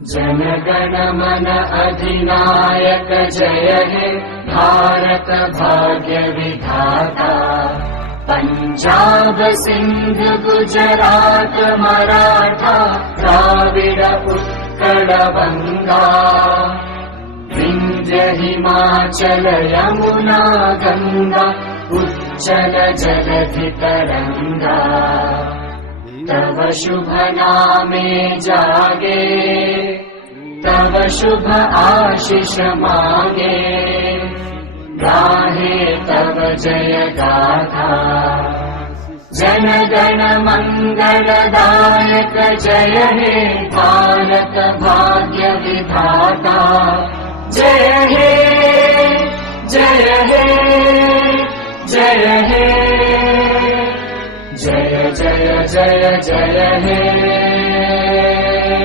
जनगण मन अधिनायक जय हे भारत भाग्य विधाता। पंजाब सिंध गुजरात मराठा द्राविड उत्कल बंगा। विंध्य हिमाचल यमुना गंगा उच्चल जलधि तरंगा। तव शुभ नामे जागे तव शुभ आशीष मांगे। गाहे तव जय गाथा जन गण मंगलदायक जय हे भारत भाग्य विधाता। जय हे जय हे जय हे जय जय जय जय हे